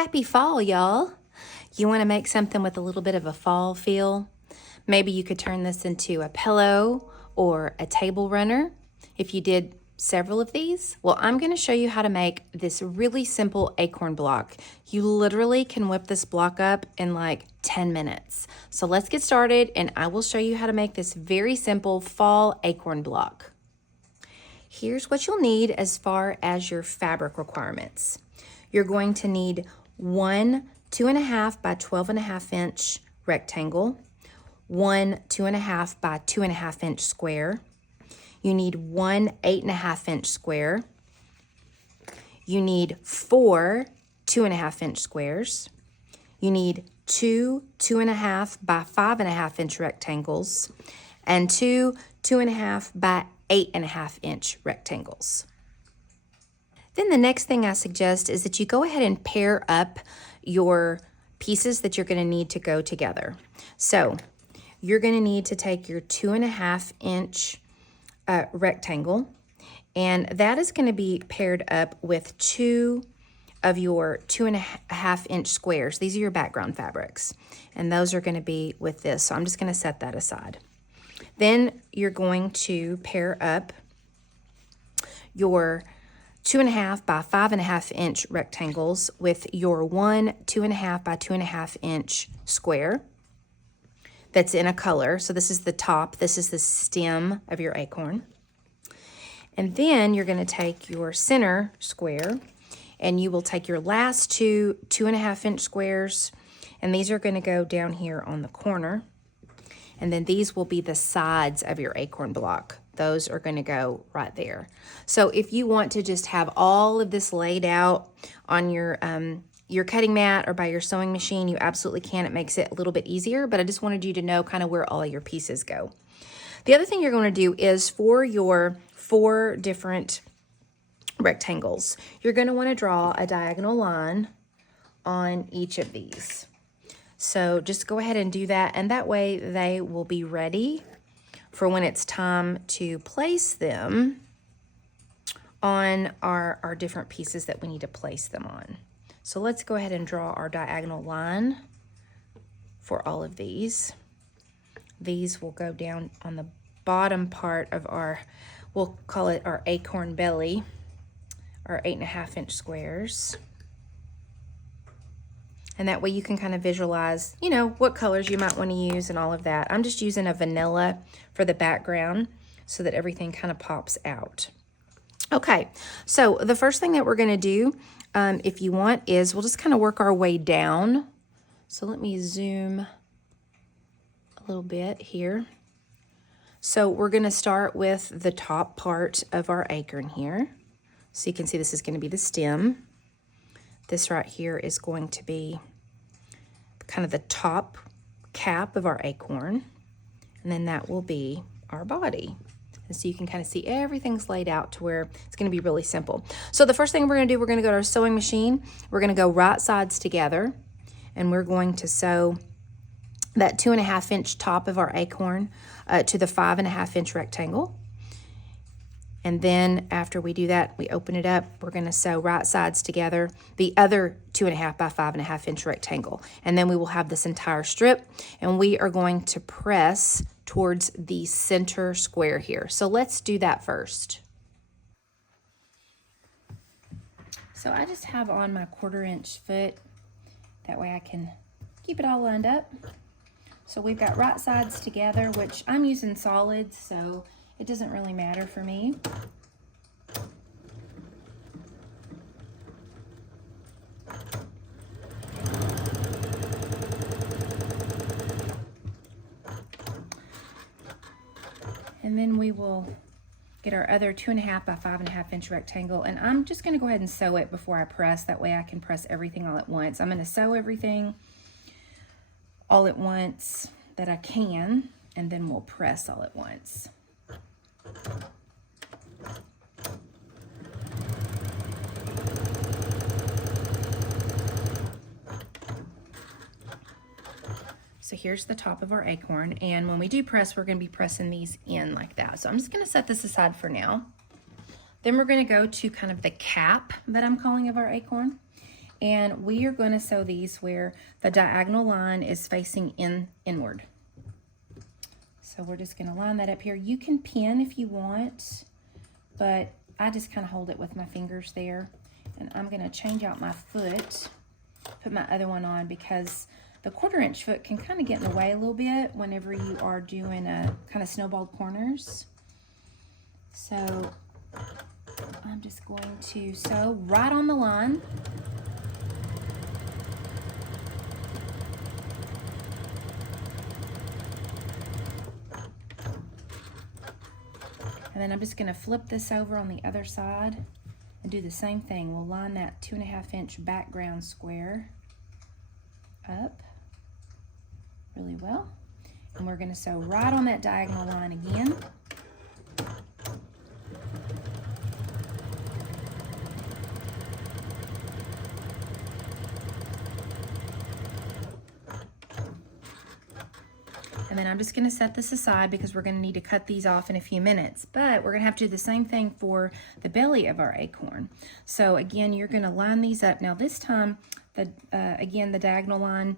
Happy fall, y'all. You want to make something with a little bit of a fall feel? Maybe you could turn this into a pillow or a table runner if you did several of these. Well, I'm going to show you how to make this really simple acorn block. You literally can whip this block up in like 10 minutes. So let's get started and I will show you how to make this very simple fall acorn block. Here's what you'll need as far as your fabric requirements. You're going to need one 2.5 by 12.5 inch rectangle, one 2.5 by 2.5 inch square. You need one 8.5 inch square. You need 4 2.5 inch squares. You need two 2.5 by 5.5 inch rectangles and two 2.5 by 8.5 inch rectangles. Then the next thing I suggest is that you go ahead and pair up your pieces that you're going to need to go together. So you're going to need to take your 2.5 inch rectangle, and that is going to be paired up with 2 of your 2.5 inch squares. These are your background fabrics, and those are going to be with this. So I'm just going to set that aside. Then you're going to pair up your 2.5 by 5.5 inch rectangles with your one 2.5 by 2.5 inch square that's in a color. So this is the top, this is the stem of your acorn. And then you're going to take your center square and you will take your last two 2.5 inch squares, and these are going to go down here on the corner. And then these will be the sides of your acorn block. Those are going to go right there. So if you want to just have all of this laid out on your cutting mat or by your sewing machine, you absolutely can. It makes it a little bit easier, but I just wanted you to know kind of where all your pieces go. The other thing you're going to do is for your 4 different rectangles, you're going to want to draw a diagonal line on each of these. So just go ahead and do that, and that way they will be ready for when it's time to place them on our different pieces that we need to place them on. So let's go ahead and draw our diagonal line for all of these. These will go down on the bottom part of our, we'll call it our acorn belly, our 8.5 inch squares. And that way you can kind of visualize, you know, what colors you might want to use and all of that. I'm just using a vanilla for the background so that everything kind of pops out. Okay, so the first thing that we're going to do, if you want, is we'll just kind of work our way down. So let me zoom a little bit here. So we're going to start with the top part of our acorn here. So you can see this is going to be the stem. This right here is going to be kind of the top cap of our acorn, and then that will be our body. And so you can kind of see everything's laid out to where it's going to be really simple. So the first thing we're going to do, we're going to go to our sewing machine. We're going to go right sides together, and we're going to sew that 2.5 inch top of our acorn to the 5.5 inch rectangle. And then after we do that, we open it up. We're going to sew right sides together the other 2.5 by 5.5 inch rectangle. And then we will have this entire strip, and we are going to press towards the center square here. So let's do that first. So I just have on my 1/4 inch foot. That way I can keep it all lined up. So we've got right sides together, which I'm using solids, so it doesn't really matter for me. And then we will get our other 2.5 by 5.5 inch rectangle, and I'm just going to go ahead and sew it before I press. That way I can press everything all at once. I'm going to sew everything all at once that I can, and then we'll press all at once. So here's the top of our acorn, and when we do press, we're going to be pressing these in like that. So I'm just going to set this aside for now. Then we're going to go to kind of the cap that I'm calling of our acorn, And we are going to sew these where the diagonal line is facing inward. So we're just going to line that up here. You can pin if you want, but I just kind of hold it with my fingers there. And I'm going to change out my foot, put my other one on, because the 1/4 inch foot can kind of get in the way a little bit whenever you are doing a kind of snowballed corners. So I'm just going to sew right on the line. And then I'm just going to flip this over on the other side and do the same thing. We'll line that 2.5 inch background square up really well. And we're going to sew right on that diagonal line again. And then I'm just going to set this aside because we're going to need to cut these off in a few minutes. But we're going to have to do the same thing for the belly of our acorn. So again, you're going to line these up. Now this time, again, the diagonal line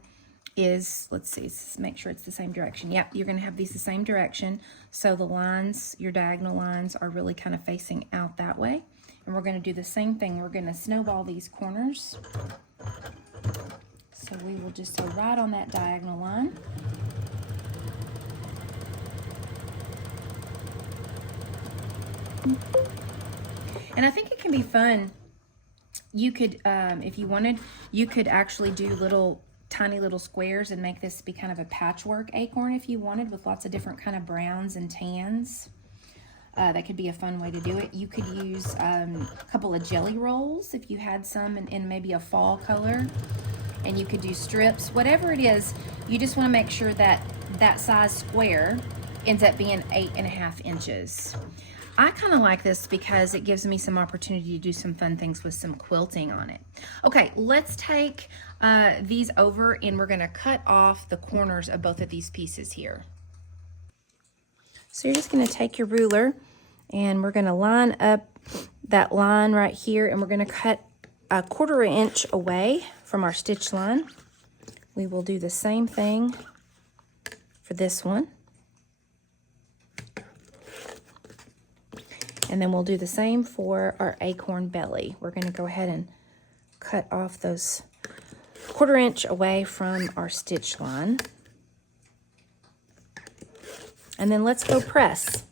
is, let's see, let's make sure it's the same direction. Yep, you're going to have these the same direction. So the lines, your diagonal lines, are really kind of facing out that way. And we're going to do the same thing. We're going to snowball these corners. So we will just sew right on that diagonal line. And I think it can be fun. You could, if you wanted, you could actually do tiny little squares and make this be kind of a patchwork acorn if you wanted, with lots of different kind of browns and tans. That could be a fun way to do it. You could use a couple of jelly rolls if you had some in maybe a fall color. And you could do strips, whatever it is. You just want to make sure that that size square ends up being 8.5 inches. I kind of like this because it gives me some opportunity to do some fun things with some quilting on it. Okay, let's take these over and we're going to cut off the corners of both of these pieces here. So you're just going to take your ruler and we're going to line up that line right here, and we're going to cut a 1/4 inch away from our stitch line. We will do the same thing for this one. And then we'll do the same for our acorn belly. We're going to go ahead and cut off those 1/4 inch away from our stitch line. And then let's go press.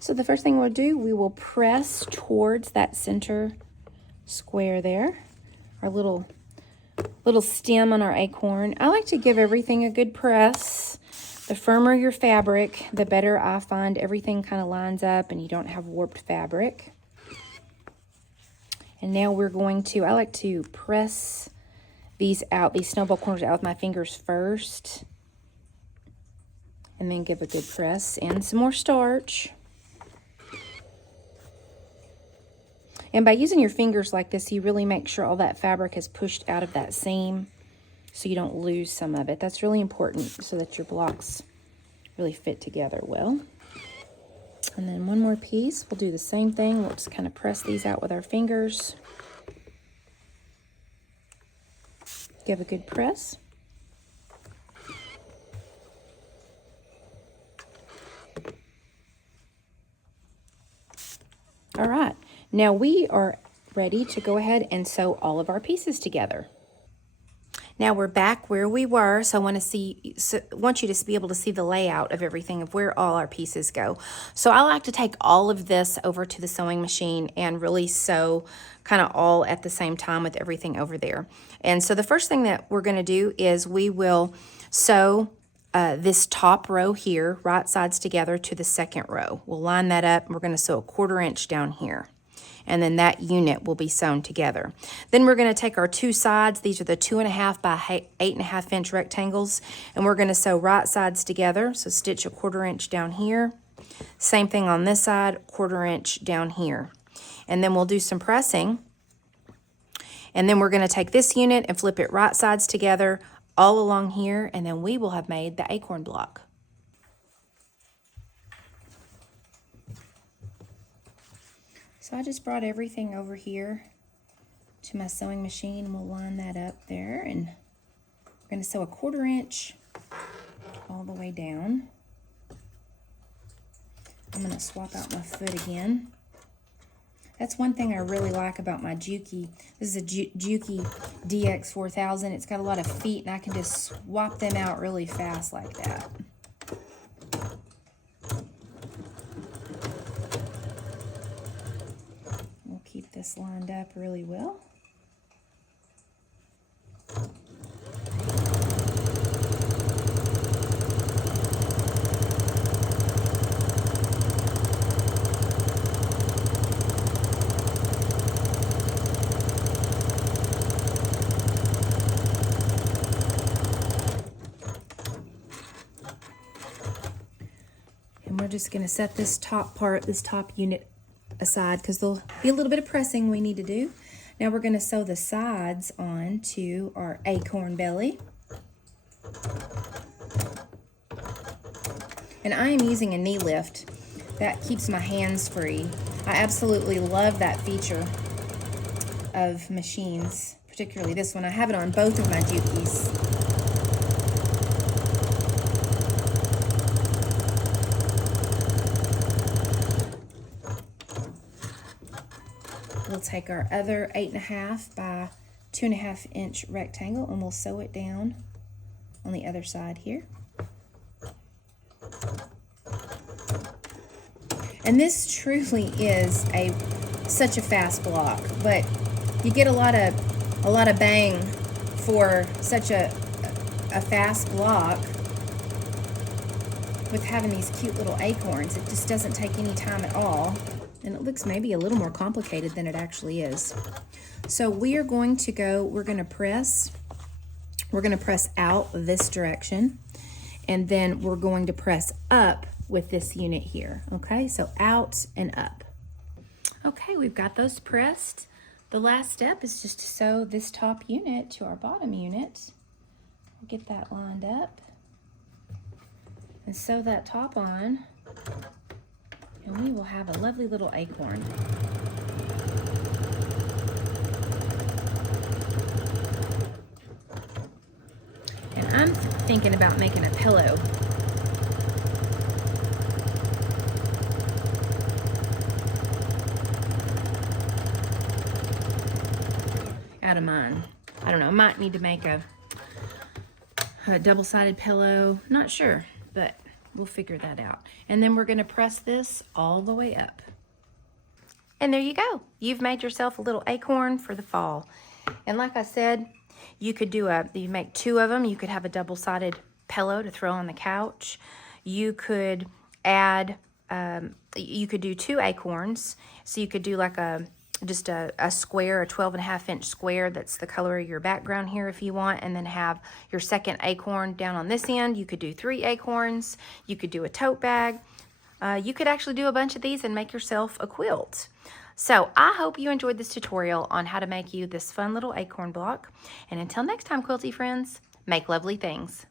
So the first thing we'll do, we will press towards that center square there, our little stem on our acorn. I like to give everything a good press. The firmer your fabric, the better I find everything kind of lines up and you don't have warped fabric. And now we're going to, I like to press these out, these snowball corners out with my fingers first. And then give a good press and some more starch. And by using your fingers like this, you really make sure all that fabric is pushed out of that seam so you don't lose some of it. That's really important so that your blocks really fit together well. And then one more piece, we'll do the same thing. We'll just kind of press these out with our fingers. Give a good press. All right, now we are ready to go ahead and sew all of our pieces together. Now we're back where we were, so I want you to be able to see the layout of everything, of where all our pieces go. So I like to take all of this over to the sewing machine and really sew kind of all at the same time with everything over there. And so the first thing that we're going to do is we will sew this top row here, right sides together to the second row. We'll line that up and we're going to sew a 1/4 inch down here. And then that unit will be sewn together. Then we're going to take our two sides. These are the 2.5 by 8.5 inch rectangles. And we're going to sew right sides together. So stitch a 1/4 inch down here. Same thing on this side, 1/4 inch down here. And then we'll do some pressing. And then we're going to take this unit and flip it right sides together all along here. And then we will have made the acorn block. So I just brought everything over here to my sewing machine. We'll line that up there, and we're going to sew a 1/4 inch all the way down. I'm going to swap out my foot again. That's one thing I really like about my Juki. This is a Juki DX4000. It's got a lot of feet, and I can just swap them out really fast like that. We'll keep this lined up really well. We're just going to set this top part, this top unit aside, because there'll be a little bit of pressing we need to do. Now we're going to sew the sides on to our acorn belly. And I am using a knee lift. That keeps my hands free. I absolutely love that feature of machines, particularly this one. I have it on both of my Jukis. We'll take our other 8.5 by 2.5 inch rectangle and we'll sew it down on the other side here. And this truly is such a fast block, but you get a lot of bang for such a fast block with having these cute little acorns. It just doesn't take any time at all. And it looks maybe a little more complicated than it actually is. So we're going to press out this direction, and then we're going to press up with this unit here. Okay, so out and up. Okay, we've got those pressed. The last step is just to sew this top unit to our bottom unit. We'll get that lined up and sew that top on. And we will have a lovely little acorn. And I'm thinking about making a pillow. Out of mine. I don't know, I might need to make a double-sided pillow. Not sure, but we'll figure that out. And then we're going to press this all the way up. And there you go. You've made yourself a little acorn for the fall. And like I said, you could you make 2 of them. You could have a double-sided pillow to throw on the couch. You could add, you could do 2 acorns. So you could do like just a square, a 12.5 inch square that's the color of your background here if you want, and then have your second acorn down on this end. You could do 3 acorns. You could do a tote bag. You could actually do a bunch of these and make yourself a quilt. So I hope you enjoyed this tutorial on how to make you this fun little acorn block. And until next time, quilty friends, make lovely things.